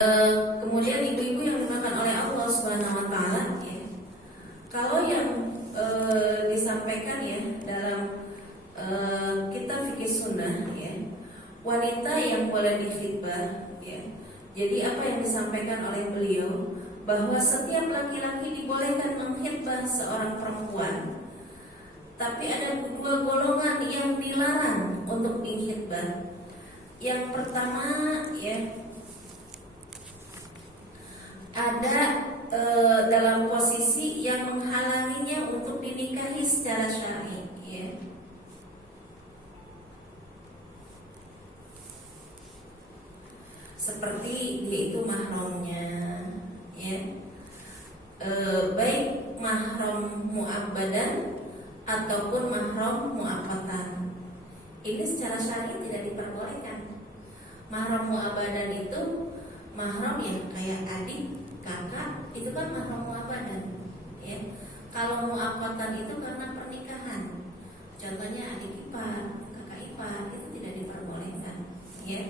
Kemudian ibu-ibu yang dimakan oleh Allah Subhanahu Wa Taala, ya, kalau yang disampaikan ya dalam kitab fikih sunnah, ya, wanita yang boleh dikhitbah, ya. Jadi apa yang disampaikan oleh beliau bahwa setiap laki-laki dibolehkan mengkhitbah seorang perempuan, tapi ada dua golongan yang dilarang untuk dikhitbah. Yang pertama, ya, ada dalam posisi yang menghalanginya untuk dinikahi secara syar'i, ya. Seperti dia itu mahramnya, ya, baik mahram mu'abbadan ataupun mahram mu'aqqatan. Ini secara syar'i tidak diperbolehkan. Mahram mu'abbadan itu mahram yang kayak adik, kakak, itu kan mahram mu'abbadan, ya. Kalau mu'aqqatan itu karena pernikahan, contohnya adik ipar, kakak ipar, itu tidak diperbolehkan, ya.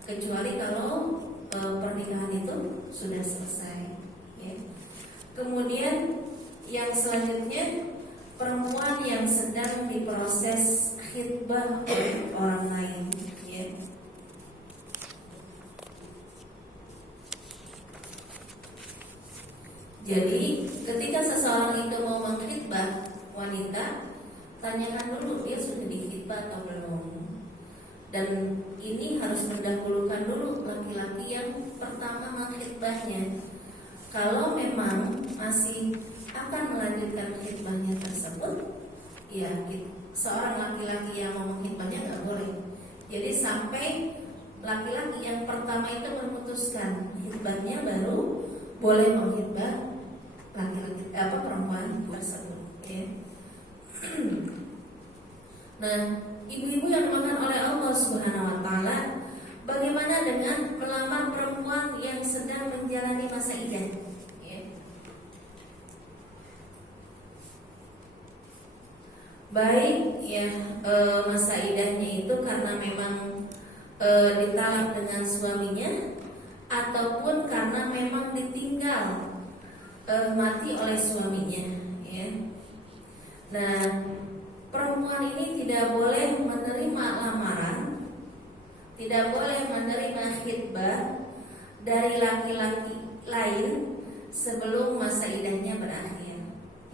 Kecuali kalau pernikahan itu sudah selesai, ya. Kemudian yang selanjutnya, perempuan yang sedang diproses khitbah oleh orang lain, ya. Jadi ketika seseorang itu mau mengkhitbah wanita, tanyakan dulu dia sudah dikhitbah atau belum. Dan ini harus mendahulukan dulu laki-laki yang pertama mengkhitbahnya. Kalau memang masih akan melanjutkan khitbahnya tersebut, ya, seorang laki-laki yang mau mengkhitbahnya nggak boleh. Jadi sampai laki-laki yang pertama itu memutuskan khitbahnya, baru boleh mengkhitbah laki-laki perempuan tersebut, ya. Nah, ibu-ibu yang dimakan oleh Allah Subhanahu Wa Taala, bagaimana dengan melamar perempuan yang sedang menjalani masa idah, ya? Baik, ya, masa idahnya itu karena memang ditalak dengan suaminya, ataupun karena memang ditinggal mati oleh suaminya, ya. Nah, perempuan ini tidak boleh menerima lamaran, tidak boleh menerima khitbah dari laki-laki lain sebelum masa idahnya berakhir,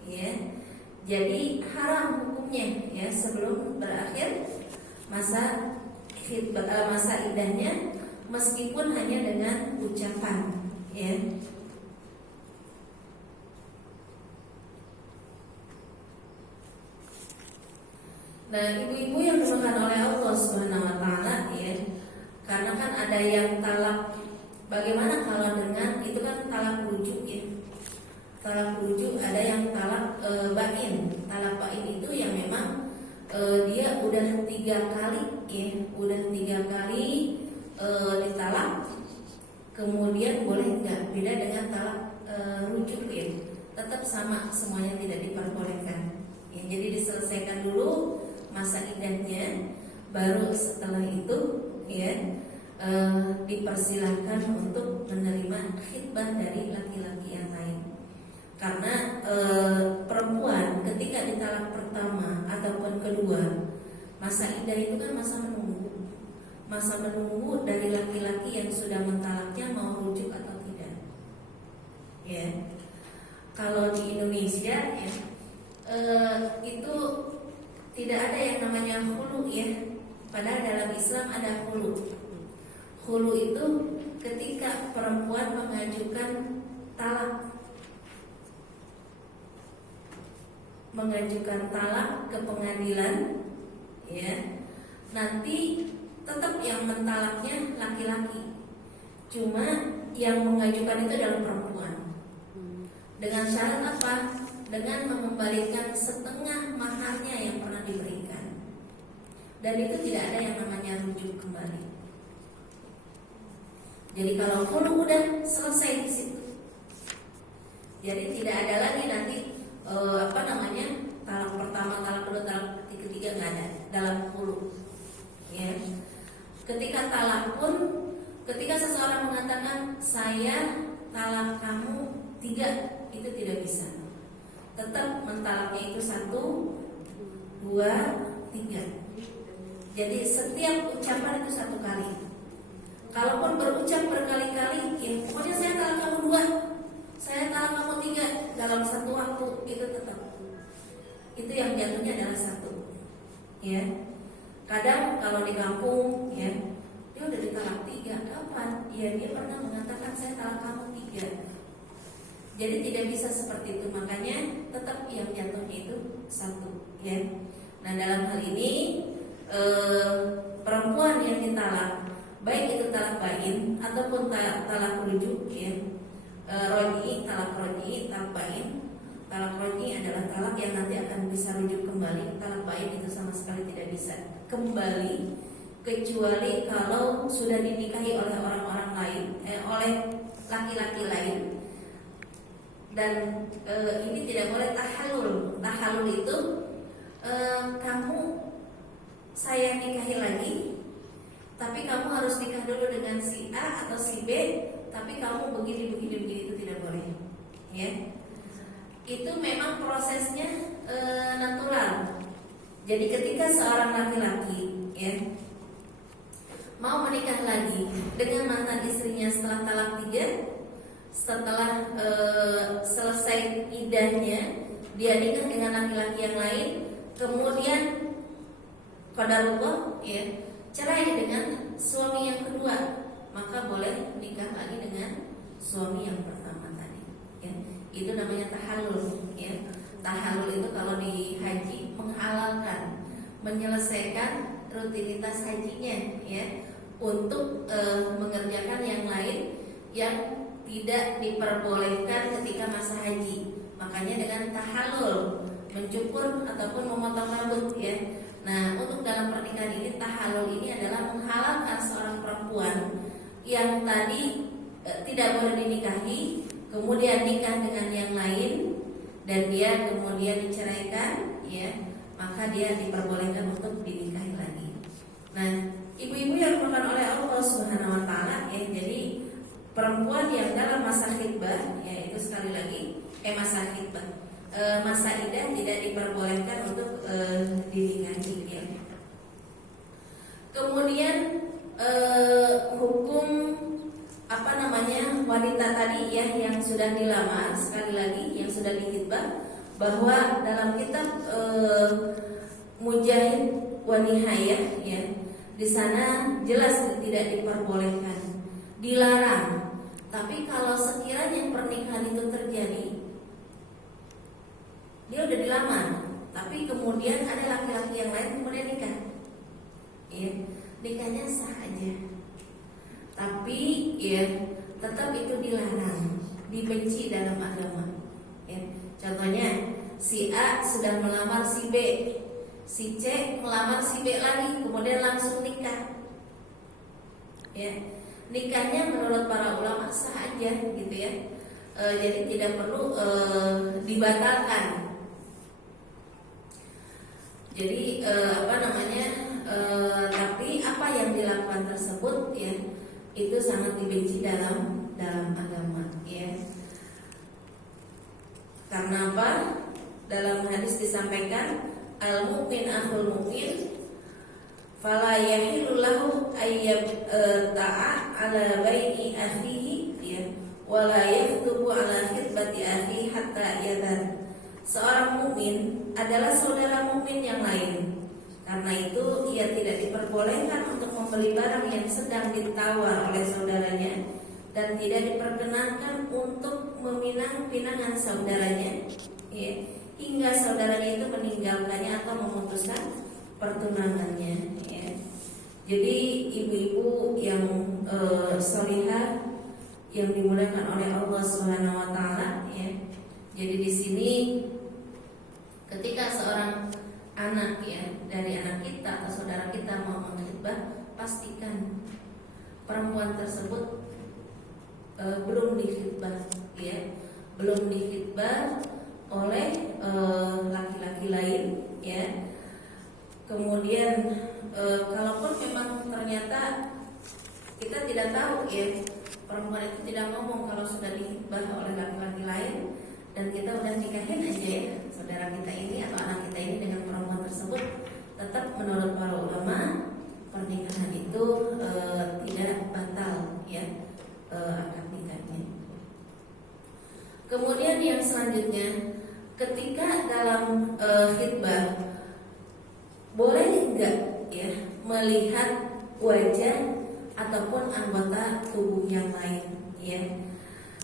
ya. Jadi haram hukumnya, ya, sebelum berakhir masa khitbah, masa idahnya, meskipun hanya dengan ucapan, ya. Nah, ibu-ibu yang dimakan oleh Allah Subhanahu Wa Taala, ya, karena kan ada yang talak. Bagaimana kalau dengan itu kan talak rujuk, ya. Talak rujuk, ada yang talak bain. Talak bain itu yang memang dia udah 3 kali, ya, udah 3 kali ditalak, kemudian boleh nggak? Beda dengan talak rujuk, ya, tetap sama, semuanya tidak diperbolehkan, ya. Jadi diselesaikan dulu masa idahnya, baru setelah itu, ya, dipersilahkan untuk menerima khitbah dari laki-laki yang lain. Karena perempuan ketika ditalak pertama ataupun kedua, masa idah itu kan masa menunggu. Masa menunggu dari laki-laki yang sudah mentalaknya mau rujuk atau tidak, ya. Kalau di Indonesia, ya, itu tidak ada yang namanya khulu, ya. Padahal dalam Islam ada khulu. Khulu itu ketika perempuan mengajukan talak, ke pengadilan, ya, nanti tetap yang mentalaknya laki-laki, cuma yang mengajukan itu adalah perempuan. Dengan syarat apa? Dengan mengembalikan setengah maharnya yang pernah diberikan. Dan itu tidak ada yang namanya rujuk kembali. Jadi kalau khulu udah selesai di situ. Jadi tidak ada lagi nanti talak pertama, talak kedua, talak ketiga, nggak ada dalam khulu, ya. Ketika talak pun ketika seseorang mengatakan saya talak kamu 3, itu tidak bisa. Tetap mentalaknya itu 1, 2, 3. Jadi setiap ucapan itu 1 kali. Kalaupun berucap berkali-kali, ya pokoknya saya talak kamu 2, saya talak kamu 3 dalam satu waktu, itu tetap. Itu yang jatuhnya adalah 1. Ya. Kadang kalau di kampung, ya, dia udah ditalak 3, kapan? Ya dia pernah mengatakan saya talak kamu 3. Jadi tidak bisa seperti itu, makanya tetap yang jatuhnya itu 1, ya. Nah dalam hal ini perempuan yang ditalak, baik itu talak bain ataupun talak rujuk, ya, roji, talak roji, talak bain. Talak roji adalah talak yang nanti akan bisa rujuk kembali. Talak bain itu sama sekali tidak bisa kembali, kecuali kalau sudah dinikahi oleh orang-orang lain, oleh laki-laki lain. Dan ini tidak boleh tahalul. Tahalul itu kamu saya nikahi lagi, tapi kamu harus nikah dulu dengan si A atau si B, tapi kamu begini itu tidak boleh, ya. Itu memang prosesnya natural. Jadi ketika seorang laki-laki, ya, mau menikah lagi dengan mantan istrinya setelah talak 3, setelah selesai idahnya, dia nikah dengan laki-laki yang lain, kemudian qadarullah, ya, cerai dengan suami yang kedua, maka boleh nikah lagi dengan suami yang pertama tadi, ya. Itu namanya tahallul, ya. Tahallul itu kalau di haji menghalalkan, menyelesaikan rutinitas hajinya, ya, untuk mengerjakan yang lain yang tidak diperbolehkan ketika masa haji. Makanya dengan tahallul, mencukur ataupun memotong rambut, ya. Nah, untuk dalam pernikahan ini, tahallul ini adalah menghalalkan seorang perempuan yang tadi tidak boleh dinikahi, kemudian nikah dengan yang lain, dan dia kemudian diceraikan, ya, maka dia diperbolehkan untuk dinikahi lagi. Nah, ibu-ibu yang dimuliakan oleh Allah Subhanahu wa taala, ya, jadi perempuan yang dalam masa khidbah, ya, itu sekali lagi masa khidbah, masa idah tidak diperbolehkan untuk dinikahi, ya. Kemudian hukum wanita tadi, ya, yang sudah dilamar, sekali lagi yang sudah dikhidbah, bahwa dalam kitab Mujahid wa Nihayah, ya, di sana jelas tidak diperbolehkan, dilarang. Tapi kalau sekiranya pernikahan itu terjadi, dia udah dilamar, tapi kemudian ada laki-laki yang lain kemudian nikah, ya, nikahnya sah aja, tapi, ya, tetap itu dilarang, dibenci dalam agama, ya. Contohnya si A sudah melamar si B, si C melamar si B lagi, kemudian langsung nikah, ya. Nikahnya menurut para ulama sah aja, gitu, ya. Jadi tidak perlu dibatalkan. Jadi tapi apa yang dilakukan tersebut, ya, itu sangat dibenci dalam agama, ya. Karena apa? Dalam hadis disampaikan, al-mu'min akhul mu'min, fala yahilu lahu ayyab ta'a ala baini akhihi, ya, wala yaktubu ala khitbati akhi hatta yadhan. Seorang mukmin adalah saudara mukmin yang lain. Karena itu ia tidak diperbolehkan untuk membeli barang yang sedang ditawar oleh saudaranya, dan tidak diperkenankan untuk meminang pinangan saudaranya, ya, hingga saudaranya itu meninggalkannya atau memutuskan pertunangannya, ya. Jadi ibu-ibu yang sholihah yang dimuliakan oleh Allah Subhanahu wa taala, ya. Jadi di sini ketika seorang anak, ya, dari anak kita atau saudara kita mau mengkhidbah, pastikan perempuan tersebut belum dikhidbah, ya, belum dikhidbah oleh laki-laki lain, ya. Kemudian kalaupun memang ternyata kita tidak tahu ya, perempuan itu tidak ngomong kalau sudah dihibah oleh laki-laki lain dan kita udah nikahin aja ya saudara kita ini atau anak kita ini dengan perempuan tersebut, tetap menurut para ulama pernikahan itu tidak batal ya, akad nikahnya. Kemudian yang selanjutnya, ketika dalam khitbah boleh enggak ya melihat wajah ataupun anggota tubuh yang lain ya.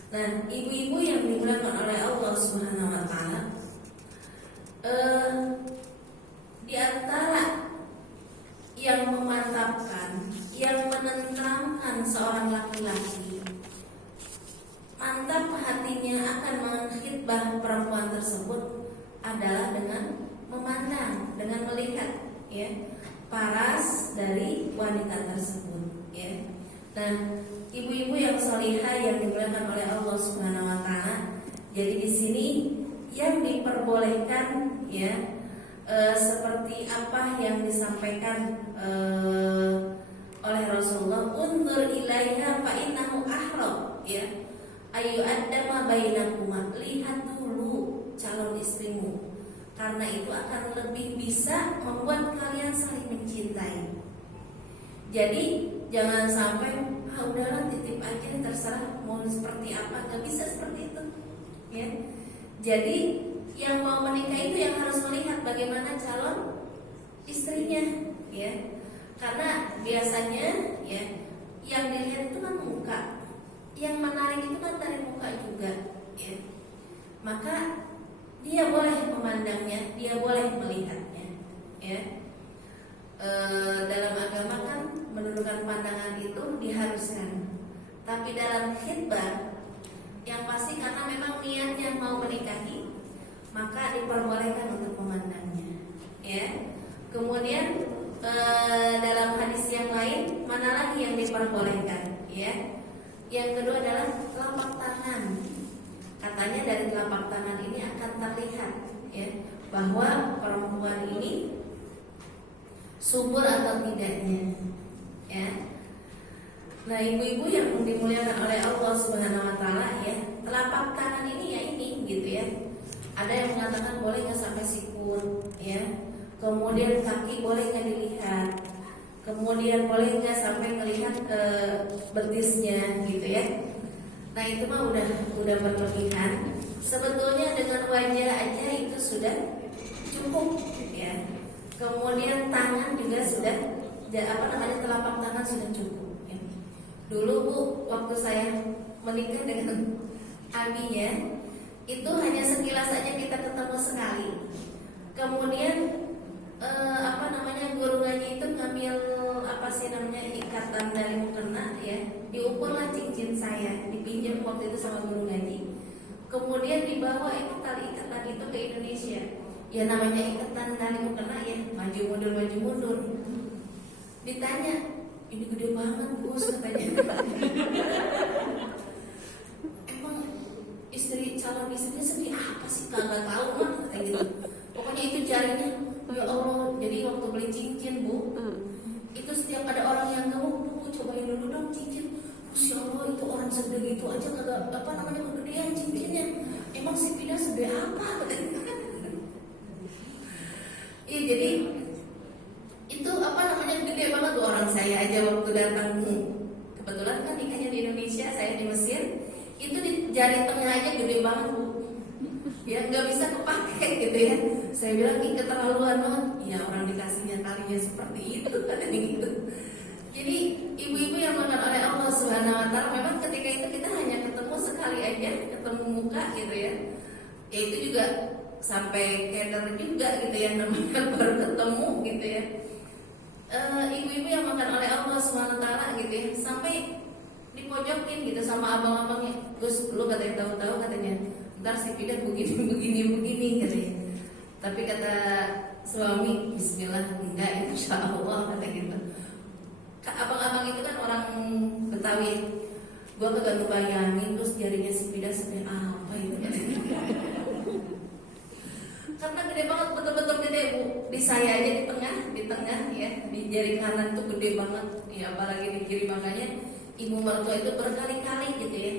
Nah, ibu-ibu yang dimuliakan oleh Allah Subhanahu wa taala, di antara yang memantapkan, yang menenteramkan seorang laki-laki mantap hatinya akan mengkhitbah perempuan tersebut adalah dengan memandang, dengan melihat ya paras dari wanita tersebut ya. Nah, ibu-ibu yang sholihah yang dimuliakan oleh Allah Subhanahu wa taala, jadi di sini yang diperbolehkan ya seperti apa yang disampaikan oleh Rasulullah, undur ilaiha fa innahu ahram ya, ayu adama bainakuma, lihat dulu calon istrimu karena itu akan lebih bisa membuat kalian saling mencintai. Jadi jangan sampai udahlah titip aja terserah mau seperti apa, nggak bisa seperti itu ya. Jadi yang mau menikah itu yang harus melihat bagaimana calon istrinya ya, karena biasanya ya yang dilihat itu kan muka, yang menarik itu kan dari muka juga ya. Maka dia boleh memandangnya, dia boleh melihatnya ya. Dalam agama kan menundukkan pandangan itu diharuskan, tapi dalam khitbah yang pasti karena memang niatnya mau menikahi, maka diperbolehkan untuk memandangnya ya. Kemudian dalam hadis yang lain mana lagi yang diperbolehkan ya? Yang kedua adalah telapak tangan. Katanya dari telapak tangan ini akan terlihat ya bahwa perempuan ini subur atau tidaknya ya. Nah, ibu-ibu yang dimuliakan oleh Allah Subhanahu wa taala ya, telapak tangan ini ya ini gitu ya. Ada yang mengatakan boleh nggak sampai sikut ya. Kemudian kaki boleh nggak dilihat. Kemudian boleh nggak sampai melihat ke betisnya gitu ya. Nah, itu mah udah berlebihan. Sebetulnya dengan wajah aja itu sudah cukup ya. Kemudian tangan juga sudah telapak tangan sudah cukup ya. Dulu Bu, waktu saya menikah dengan Abi ya, itu hanya sekilas saja kita ketemu sekali. Kemudian guru ngaji itu ngambil ikatan dari mukena ya, diukurlah cincin saya, dipinjam waktu itu sama guru ngaji. Kemudian dibawa itu tali ikatan itu ke Indonesia. Ya namanya ikatan tali mukena ya, maju mundur. Ditanya, ini gede banget Gus katanya. Emang calon istrinya segede apa sih? Kagak tahu mah kayak gitu. Pokoknya itu jarinya, ya Allah. Jadi waktu beli cincin Bu, itu setiap ada orang yang Bu cobain dulu dong cincin. Masya Allah, itu orang segede gitu aja kagak kegedean cincinnya. Emang si Pida segede apa? Iya, jadi itu gede banget tuh orang saya aja waktu datang. Kebetulan kan nikahnya di Indonesia, saya di Mesir. Itu di jari tengah aja gede banget Bu. Ya nggak bisa kepake gitu ya. Saya bilang ini keterlaluan banget. Ya orang dikasihnya talinya seperti itu katanya gitu. Jadi ibu-ibu yang dimuliakan oleh Allah Subhanahu wa taala, memang ketika itu kita hanya ketemu sekali aja, ketemu muka gitu ya. Ya itu juga sampai keder juga gitu ya, namanya baru ketemu gitu ya. Ibu-ibu yang dimuliakan oleh Allah Subhanahu wa taala gitu ya, sampai dipojokin gitu sama abang-abangnya. Gus, lu katanya tahu-tahu katanya, ntar si Pidah begini katanya. Tapi kata suami, bismillah, enggak, insya Allah kata gitu. Abang-abang itu kan orang Betawi. Gua kagak kebayangin terus jarinya si Pidah sampai apa itu katanya. karena gede banget, betul-betul gede Bu. Di saya aja di tengah ya, di jari kanan tuh gede banget ya, apalagi di kiri. Makanya ibu mertua itu berkali-kali gitu ya,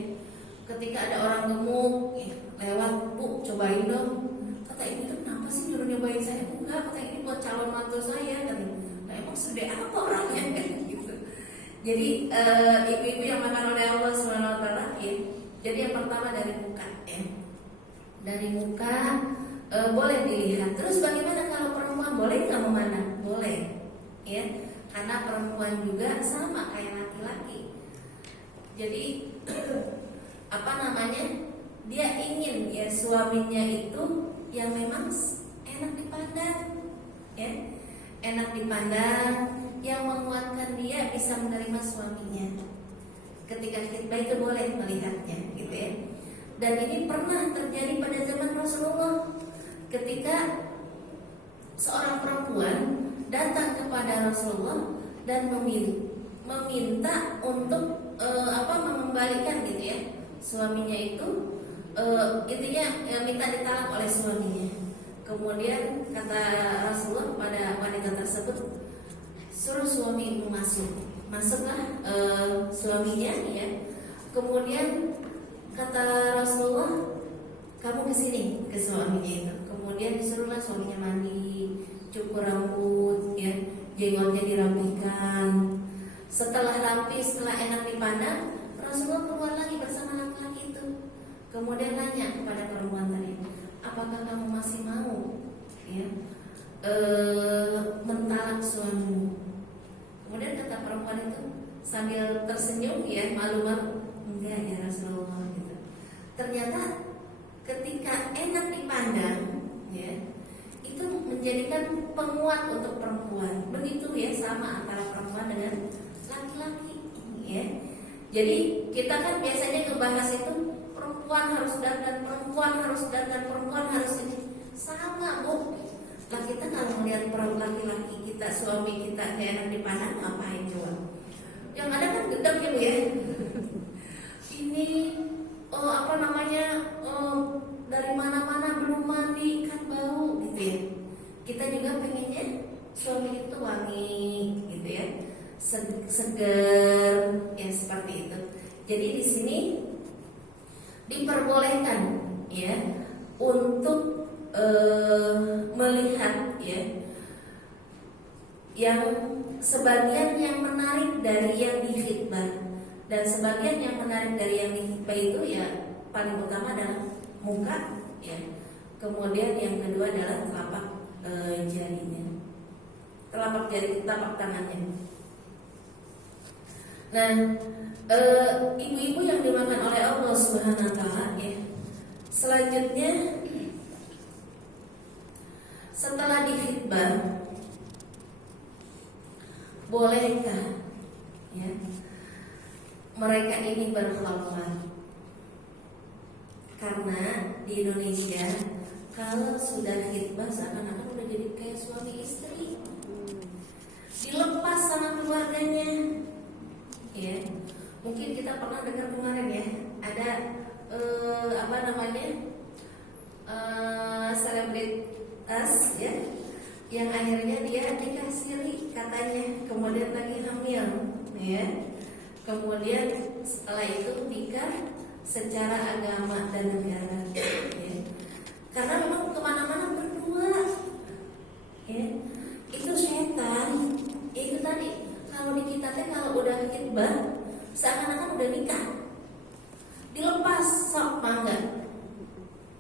ketika ada orang gemuk ya, lewat, Bu cobain dong. Kata ibu itu, kenapa sih nyuruh nyobain saya? Enggak, kata ini buat calon mantu saya. Kata, nah emang sedih apa orangnya gitu. Jadi ibu-ibu yang makan oleh Allah Subhanahu Wa Taala ya. Jadi yang pertama dari muka ya, dari muka boleh dilihat. Terus bagaimana kalau perempuan, boleh nggak memandang? Boleh ya, karena perempuan juga sama kayak laki-laki. Jadi apa namanya, dia ingin ya suaminya itu yang memang enak dipandang ya, enak dipandang, yang menguatkan dia bisa menerima suaminya. Ketika khitbah itu boleh melihatnya gitu ya. Dan ini pernah terjadi pada zaman Rasulullah, ketika seorang perempuan datang kepada Rasulullah dan meminta untuk mengembalikan gitu ya suaminya itu, intinya minta ditalak oleh suaminya. Kemudian kata Rasulullah pada wanita tersebut, suruh suami ibu masuklah suaminya ya. Kemudian kata Rasulullah, kamu kesini ke suaminya itu. Kemudian disuruhlah suaminya mandi, cukur rambut ya, jenggotnya dirapikan. Setelah rapi, setelah enak dipandang, Rasulullah keluar lagi bersama laki-laki itu. Kemudian nanya kepada perempuan tadi, apakah kamu masih mau ya mentalak suamimu? Kemudian kata perempuan itu sambil tersenyum ya, malu-malu, enggak ya Rasulullah gitu. Ternyata ketika enak dipandang ya, itu menjadikan penguat untuk perempuan. Begitu ya, sama antara perempuan dengan laki-laki ya. Jadi kita kan biasanya ngebahas itu perempuan harus dandan, perempuan harus dandan, perempuan harus ini. Sama Bu. Lah kita kalau melihat laki-laki kita, suami kita enak dipandang, ngapain coba? Yang ada kan gedek gitu ya. Ini dari mana-mana belum mandi kan bau gitu ya. Kita juga pengennya suami itu wangi gitu ya, seger ya, seperti itu. Jadi di sini diperbolehkan ya untuk melihat ya yang sebagian yang menarik dari yang dikhitbah, dan sebagian yang menarik dari yang dikhitbah itu ya paling utama adalah muka ya. Kemudian yang kedua adalah telapak jarinya, telapak jari, telapak tangannya. Nah, ibu-ibu yang dimakan oleh Allah Subhanahu Wa Taala ya. Selanjutnya setelah dikhitbah, bolehkah ya mereka ini berkhulwat? Karena di Indonesia kalau sudah khitbah seakan-akan udah jadi kayak suami istri, dilepas sama keluarganya ya. Mungkin kita pernah dengar kemarin ya, ada selebritas ya, yang akhirnya dia dikasiri katanya, kemudian lagi hamil ya. Kemudian setelah itu nikah secara agama dan negara ya. Karena memang kemana-mana berdua ya. Itu setan. Itu tadi, kalau di kita teh kalau udah khitbah seakan-akan udah nikah, dilepas sok mangga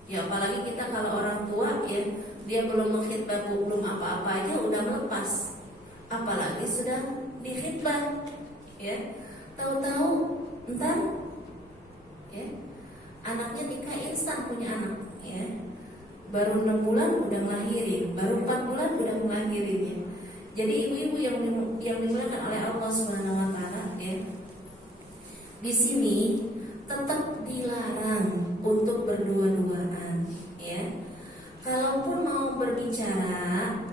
ya. Apalagi kita kalau orang tua ya, dia belum mengkhitbah, belum apa-apa aja udah melepas, apalagi sudah dikhitbah ya. Tahu-tahu entar ya anaknya nikah instan, punya anak ya, baru 6 bulan udah ngelahirin, baru 4 bulan udah ngelahirin ya. Jadi ibu-ibu yang dimuliakan oleh Allah Subhanahu Wa Taala ya, di sini tetap dilarang untuk berdua-duaan ya. Kalaupun mau berbicara,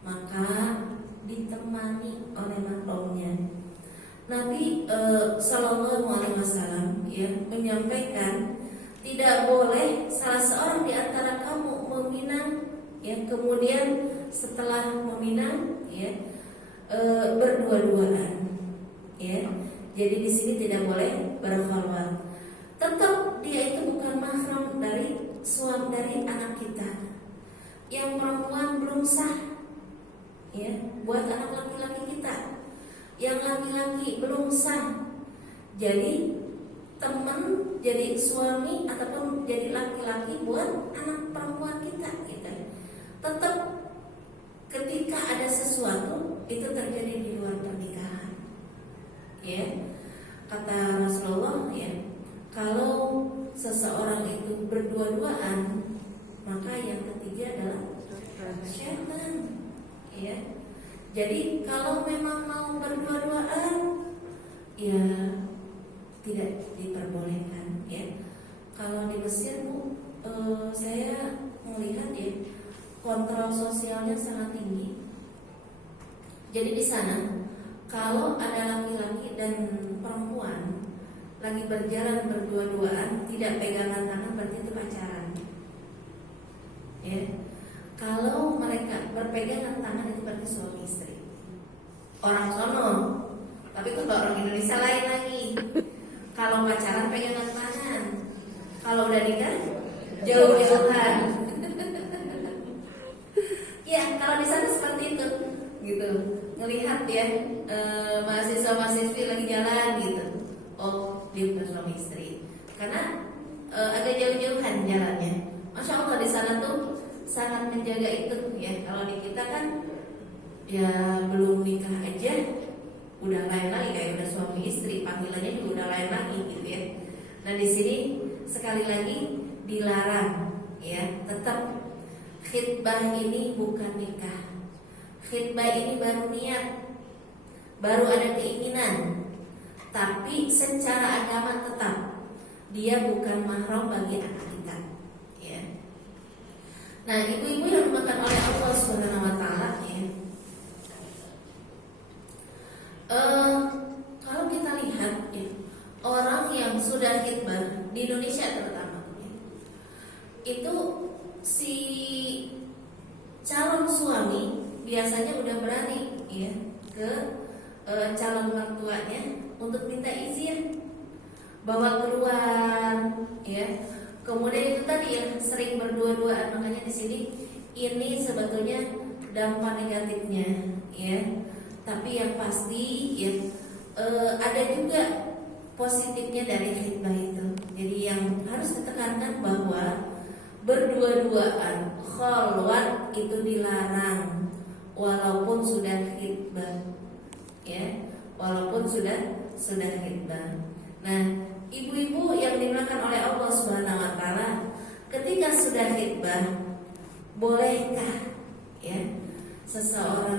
maka ditemani oleh mahramnya. Nabi Sallallahu Alaihi Wasallam ya menyampaikan tidak boleh salah seorang di antara kamu meminang, ya, kemudian setelah meminang, ya, berdua-duaan, ya. Jadi di sini tidak boleh berkhalwat. Tetap dia itu bukan mahram dari suami, dari anak kita. Yang perempuan belum sah, ya, buat anak laki-laki kita. Yang laki-laki belum sah. Jadi teman, jadi suami ataupun jadi laki-laki buat anak perempuan kita, gitu. Tetap ketika ada sesuatu itu terjadi di luar pernikahan, ya. Kata Rasulullah, ya, kalau seseorang itu berdua-duaan, maka yang ketiga adalah syaitan, ya. Jadi kalau memang mau berdua-duaan, ya tidak diperbolehkan, ya. Kalau di Mesir, Bu, saya melihat, ya, kontrol sosialnya sangat tinggi. Jadi di sana kalau ada laki-laki dan perempuan lagi berjalan berdua-duaan, tidak pegangan tangan, berarti itu pacaran, ya. Kalau mereka berpegangan tangan, itu berarti suami istri. Orang sono, tapi kalau orang Indonesia lain lagi. Kalau pacaran pegangan tangan, kalau udah nikah jauh-jauhan. Ya, kalau di sana seperti itu, gitu. Ngelihat, ya, mahasiswa-mahasiswi lagi jalan, gitu. Oh, dia bukan suami istri, karena agak jauh-jauhan jalannya. Masya Allah di sana tuh sangat menjaga itu, ya. Kalau di kita kan, ya, belum nikah aja udah lain lagi, kayak udah suami istri, panggilannya juga udah lain lagi, gitu, ya. Nah di sini sekali lagi dilarang, ya. Tetap khitbah ini bukan nikah. Khitbah ini baru niat, baru ada keinginan, tapi secara agama tetap dia bukan mahram bagi anak kita, ya. Nah, ibu-ibu yang dimakan oleh Allah Subhanahu wa taala, ya. Kalau kita lihat, ya, orang yang sudah khitbah di Indonesia terutama, ya, itu si calon suami biasanya udah berani, ya, ke calon mertuanya untuk minta izin bawa keluar, ya. Kemudian itu tadi, ya, sering berdua-duaan. Makanya di sini ini sebetulnya dampak negatifnya, ya. Tapi yang pasti, ya, ada juga positifnya dari khitbah itu. Jadi yang harus ditekankan bahwa berdua-duaan, khalwat itu dilarang walaupun sudah khitbah, ya, walaupun sudah khitbah. Nah, ibu-ibu yang dimuliakan oleh Allah Subhanahu wa taala, ketika sudah khitbah, bolehkah, ya, seseorang